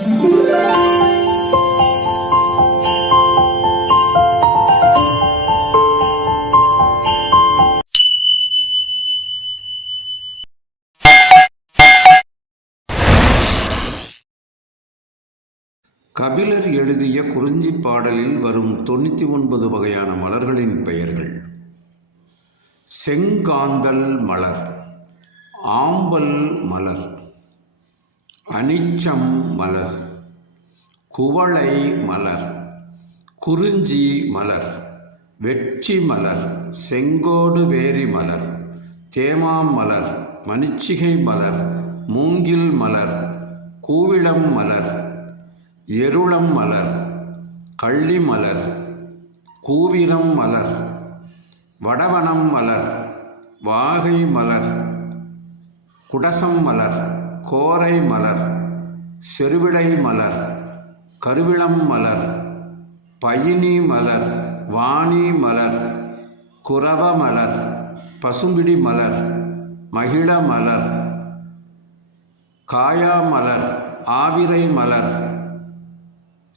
கபிலர் எழுதிய குறிஞ்சிப் பாடலில் வரும் தொண்ணூற்றி ஒன்பது வகையான மலர்களின் பெயர்கள். செங்காந்தல் மலர் ஆம்பல் மலர். அனிச்சம் மலர் குவளை மலர் குறிஞ்சி மலர் வெற்றி மலர் செங்கோடு வேரி மலர் தேமாம் மலர் மணிச்சிகை மலர் மூங்கில் மலர் கூவிளம் மலர் எருளம் மலர் கள்ளி மலர் கூவிரம் மலர் வடவனம் மலர் வாகை மலர் குடசம் மலர் கோரை மலர் செருவிடை மலர் கருவிளம் மலர் பயினி மலர் வாணி மலர் குரவ மலர் பசும்பிடி மலர் மகிழ மலர் காயா மலர் ஆவிரை மலர்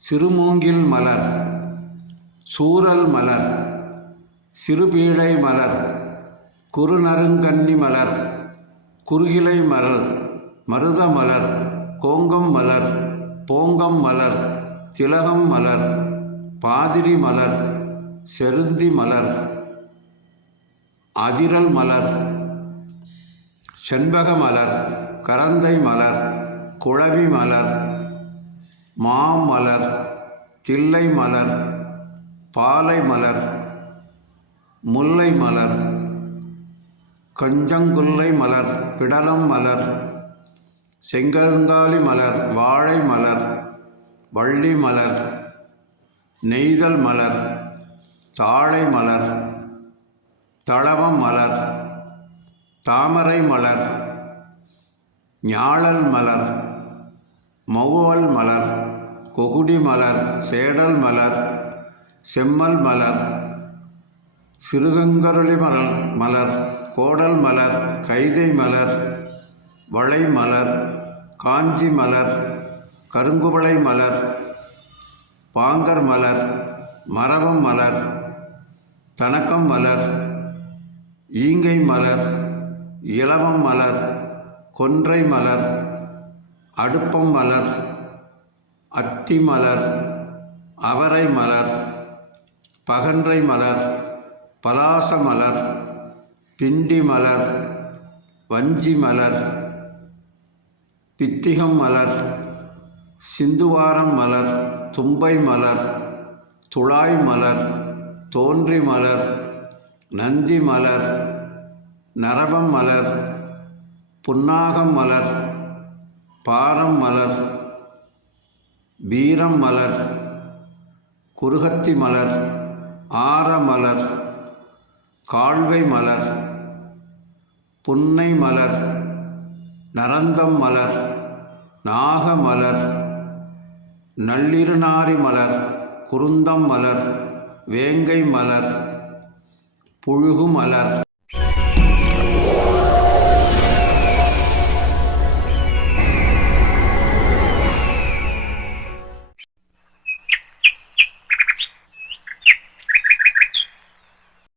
சிறுமூங்கில் மலர் சூரல் மலர் சிறுபீழை மலர் குறுநருங்கன்னி மலர் குறுகிலை மலர் மருத மலர் கோங்கம் மலர் போங்கம் மலர் திலகம் மலர் பாதிரி மலர் செருந்தி மலர் அதிரல் மலர் செண்பக மலர் கரந்தை மலர் குழவி மலர் மாமலர் தில்லை மலர் பாலை மலர் முல்லை மலர் கஞ்சங்குல்லை மலர் பிடலம் மலர் செங்கருங்காலி மலர் வாழை மலர் வள்ளி மலர் நெய்தல் மலர் தாழை மலர் தளவம் மலர் தாமரை மலர் ஞாழல் மலர் மௌவல் மலர் கொகுடி மலர் சேடல் மலர் செம்மல் மலர் சிறுகங்கருளி மலர் மலர் கோடல் மலர் கைதை மலர் வளை மலர் காஞ்சி மலர் கருங்குவளை மலர் பாங்கர் மலர் மரவம் மலர் தணக்கம் மலர் ஈங்கை மலர் இலவம் மலர் கொன்றை மலர் அடுப்பம் மலர் அத்தி மலர் அவரை மலர் பகன்றை மலர் பலாச மலர் பிண்டி மலர் வஞ்சி மலர் பித்திகம் மலர் சிந்துவாரம் மலர் தும்பை மலர் துளாய் மலர் தோன்றி மலர் நந்தி மலர் நரபம் மலர் புன்னாகம் மலர் பாரம் மலர் வீரம் மலர் குருகத்தி மலர் ஆர மலர் கால்வை மலர் புன்னை மலர் நரந்தம் மலர் நாக மலர் நள்ளிருநாரி மலர் குருந்தம் மலர் வேங்கை மலர் புழுகு மலர்.